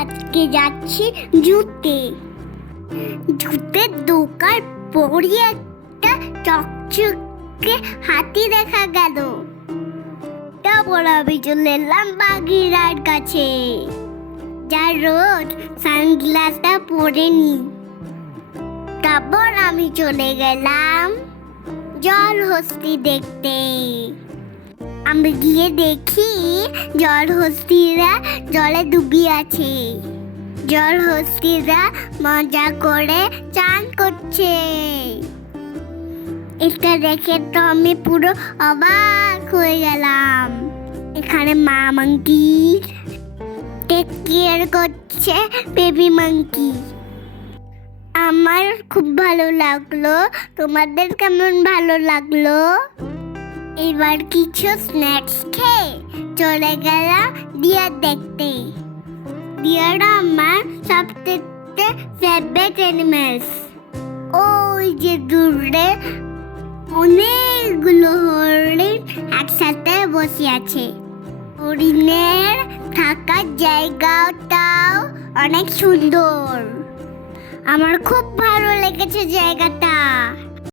আজকে যাচ্ছি জুতের দোকান পরে একটা চকচকে হাতি দেখা গেল। তারপর আমি চলে এলাম বাগিরার কাছে, যা রোজ সানগ্লাসটা পরে নি। তারপর আমি চলে গেলাম জলহস্তি দেখতে। আমি গিয়ে দেখি জলহস্তিরা জলে ডুবিয়ে আছে। জলহস্তিরা মজা করে চান করছে। এটা দেখে তো আমি পুরো অবাক হয়ে গেলাম। এখানে মা মাঙ্কি টেক কেয়ার করছে বেবি মাঙ্কি। আমার খুব ভালো লাগলো। তোমাদের কেমন ভালো লাগলো? এবার কিছু স্ন্যাক্স খেয়ে চলে গেলাম ডিয়ার দেখতে। ডিয়ারটা আমার সবথেকে ফেভারিট অ্যানিমেলস। ওই যে দূরে অনেকগুলো হরিণ একসাথে বসে আছে। হরিণের থাকার জায়গাটাও অনেক সুন্দর। আমার খুব ভালো লেগেছে জায়গাটা।